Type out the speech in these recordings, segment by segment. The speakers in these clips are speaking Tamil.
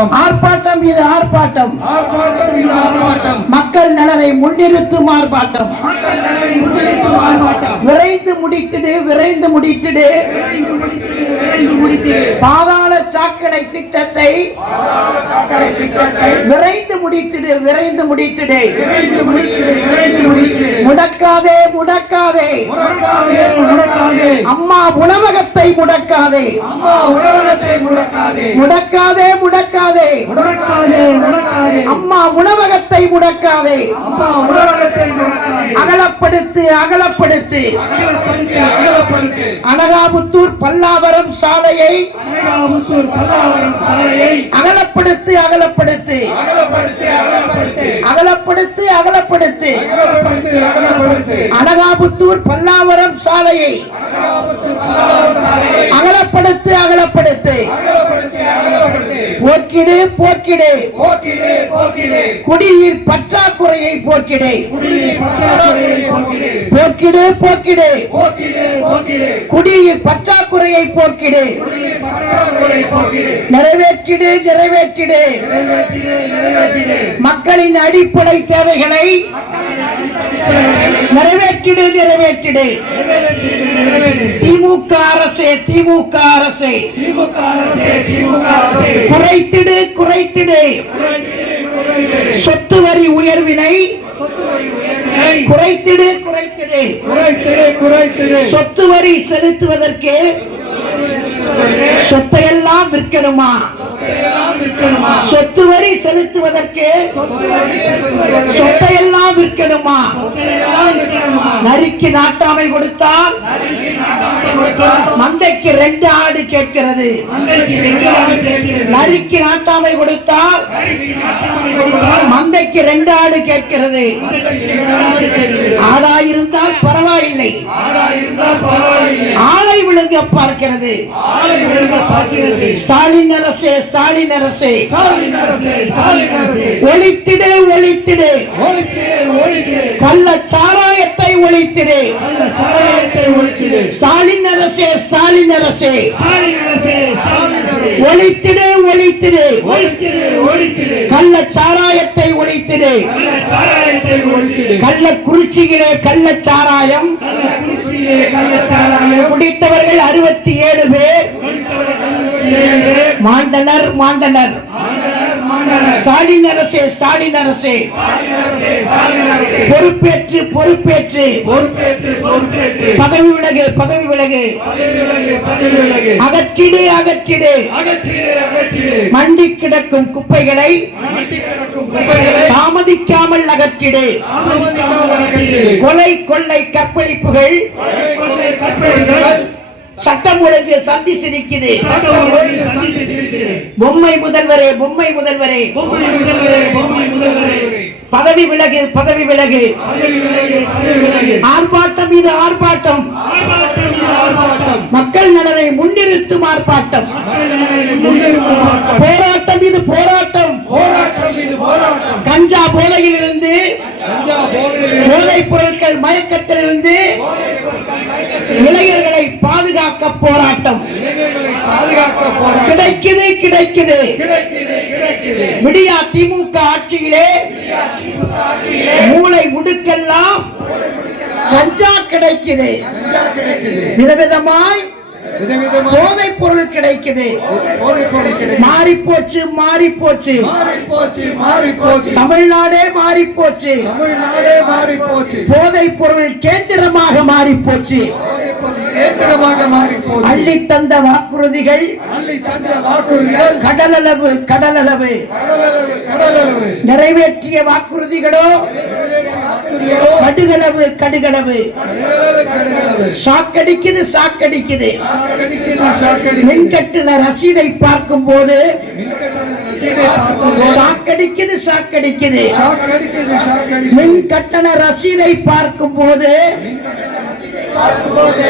ஆர்ப்பாட்டம். இது ஆர்ப்பாட்டம். ஆர்ப்பாட்டம் இது ஆர்ப்பாட்டம். மக்கள் நலனை முன்னிறுத்தும் ஆர்ப்பாட்டம். விரைந்து முடித்திடு விரைந்து முடித்திடு. பாதாள சாக்கடை திட்டத்தை விரைந்து முடித்திடு விரைந்து முடித்திடு. முடக்காதே முடக்காதே. அம்மா உணவகத்தை முடக்காதே. அம்மா உணவகத்தை முடக்காதே. முடக்காதே முடக்காதே. முடக்காதே முடக்காதே. அம்மா உணவகத்தை முடக்காதே. அம்மா உணவகத்தை முடக்காதே. அகலப்படுத்து அகலப்படுத்து. அகலப்படுத்து அகலப்படுத்து. அனகாபுத்தூர் பல்லாவரம் சாலையை அனகாமுத்தூர் பல்லாவரம் சாலையை அகலப்படுத்து அகலப்படுத்து. அகலப்படுத்து அகலப்படுத்து. அகலப்படுத்து அகலப்படுத்து அகலப்படுத்து அனகாபுத்தூர் பல்லாவரம் சாலையை அனகாமுத்தூர் பல்லாவரம் சாலையை அகலப்படுத்து அகலப்படுத்து அகலப்படுத்தி அகலப்படுத்தி போக்கிடு போக்கிடு. போக்கிடு போக்கிடு. குடிநீர் பற்றாக்குறையை போக்கிடு. குடிநீர் பற்றாக்குறையை போக்கிடு. போக்கிடு போக்கிடு. போக்கிடு போக்கிடு. குடிநீர் பற்றாக்குறையை போக்கிடு. குடிநீர் பற்றாக்குறையை போக்கிடு. நிறைவேற்றிடு நிறைவேற்றிடு. நிறைவேற்றிடு நிறைவேற்றிடு. மக்களின் அடிப்படை தேவைகளை நிறைவேற்றிடு நிறைவேற்றிடு. திமுக அரசே திமுக அரசே. குறைத்திடு குறைத்திடு. சொத்து வரி உயர்வினை குறைத்திடு குறைத்திடு. குறைத்திடு சொத்து வரி செலுத்துவதற்கு சொத்தையெல்லாம் விற்கணுமா எல்லாம் விற்கணுமா? சொத்து வரி செலுத்துவதற்கு சொத்து வரி செலுத்துவதற்கு சொத்தையெல்லாம் விற்கணுமா எல்லாம் விற்கணுமா நரிக்கு நாட்டாமை கொடுத்தால் மந்தைக்கு ரெண்டு ஆடு கேட்கிறது. நரிக்கு நாட்டாமை கொடுத்தால் மந்தைக்கு ரெண்டு ஆடு கேட்கிறது. ஆடாயிருந்தால் பரவாயில்லை. ஆளை விழுங்க பார்க்கிறது. ஸ்டாலின் அரசே ஸ்டாலின் அரசே. ஒழித்திடு ஒழித்திடு. ஒழித்திடு ஒழித்திடு. ஸ்டாலின் அரசே ஸ்டாலின் அரசே. கள்ள சாராயத்தை ஒழித்திடு. கள்ள குறிச்சியிலே கள்ள சாராயம் குடித்தவர்கள் அறுபத்தி ஏழு பேர். மாண்டனர் மாண்டனர். ஸ்டாலின் அரசே ஸ்டாலின் அரசே. பொறுப்பேற்று பொறுப்பேற்று. பதவி விலகு பதவி விலகு. அகற்றிடு அகற்றிடு. மண்டி கிடக்கும் குப்பைகளை தாமதிக்காமல் அகற்றிடு. கொலை கொள்ளை கற்பழிப்புகள். சட்டம் ஒழுங்கு சந்தி சிரிக்குது. பொம்மை முதல்வரே பொம்மை முதல்வரே. பொம்மை முதல்வரே பொம்மை முதல்வரே. பதவி விலகு பதவி விலகு ஆர்ப்பாட்டம் மீது ஆர்ப்பாட்டம். மக்கள் நலனை முன்னிறுத்தும் ஆர்ப்பாட்டம். போராட்டம் மீது போராட்டம். கஞ்சா போதையில் இருந்து போதைப் பொருட்கள் மயக்கத்திலிருந்து இளைஞர்களை பாதுகாக்க போராட்டம். கிடைக்குது கிடைக்குது. விடியா திமுக ஆட்சியிலே மூளை முடுக்கெல்லாம் கஞ்சா கிடைக்குது. விதவிதமாய் போதை பொருள் கிடைக்குது. மாறி போச்சு மாறி போச்சு தமிழ்நாடே மாறி போச்சு போதை பொருள் கேந்திரமாக மாறி போச்சு அள்ளி தந்த வாக்குறுதிகள் கடலளவு கடலளவு. நிறைவேற்றிய வாக்குறுதிகளோ கடுகளவு கடுகளவு. சாக்கடிக்குது சாக்கடிக்குது. மின்கட்டின ரசீதை பார்க்கும் போது சாக்கடிக்குது சாக்கடிக்குது. மின் கட்டண ரசீதை பார்க்கும் போது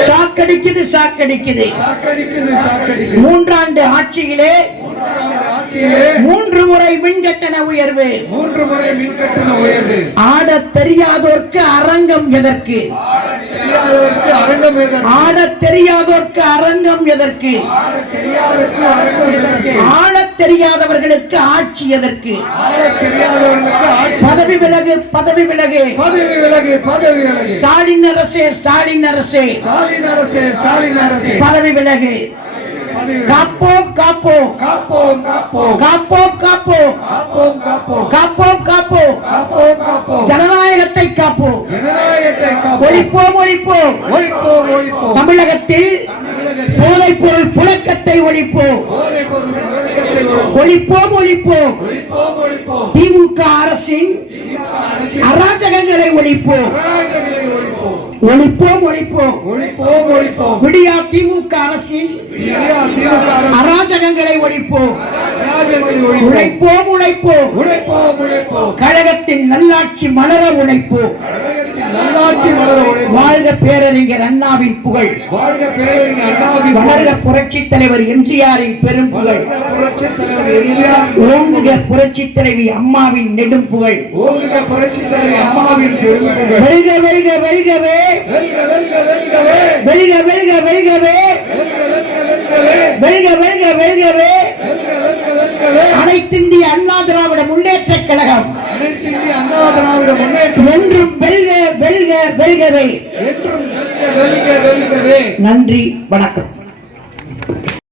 சாக்கடிக்குது சாக்கடிக்குது. மூன்றாண்டு ஆட்சியிலே மூன்று முறை மின்கட்டண உயர்வு. மூன்று முறை மின்கட்டண உயர்வு. ஆட தெரியாதோர்க்கு அரங்கம் எதற்கு? ஆட தெரியாதோர்க்கு அரங்கம் எதற்கு? ஆட தெரியாதவர்களுக்கு ஆட்சி எதற்கு? பதவி விலகு பதவி விலகு. பதவி விலகு பதவி விலகு. ஸ்டாலின் அரசே ஸ்டாலின் அரசே. ஸ்டாலின் அரசே ஸ்டாலின் அரசே. பதவி விலகு. பதவி விலகு. காப்போம் காப்போம். காப்போம் காப்போம். காப்போம் காப்போம். காப்போம் காப்போம். காப்போம் காப்போம். காப்போம் காப்போம். ஜனநாயகத்தை காப்போம். ஜனநாயகத்தை காப்போம். ஒழிப்போம் ஒழிப்போம். ஒழிப்போம் ஒழிப்போம். தமிழகத்தில் போதைப் பொருள் புழக்கத்தை ஒழிப்போம். ஒழிப்போம் ஒழிப்போம். திமுக அரசின் அராஜகங்களை ஒழிப்போம். ஒழிப்போம் ஒழிப்போம். ஒழிப்போம் ஒழிப்போம் விடியா திமுக அரசின் அராஜகங்களை ஒழிப்போம். உழைப்போம் உழைப்போம். உழைப்போம் உழைப்போம். கழகத்தின் நல்லாட்சி மலர உழைப்போம். நல்லாட்சி உழைப்போம். வாழ்க பேரறிஞர். அண்ணாவின் புகழ். வாழ்க பேரறிஞர் அண்ணாவின் வளர்க புரட்சி தலைவர் எம்ஜிஆரின் பெரும் புகழ். ஓங்குக புரட்சி தலைவி அம்மாவின் நெடும் புகழ். ஓங்குக புரட்சித் தலைவர் அம்மாவின் பெருமைகள் வெல்க வெல்க வெல்க வெல்க வெல்கவே. வெல்க வெல்க வெல்கவே. வெல்க வெல்க வெல்கவே. வெல்க வெல்க வெல்கவே. வெல்க வெல்க வெல்கவே. அனைத்திந்திய அண்ணா திராவிட முன்னேற்ற கழகம். என்றும் வெல்க வெல்க வெல்கவே நன்றி வணக்கம்.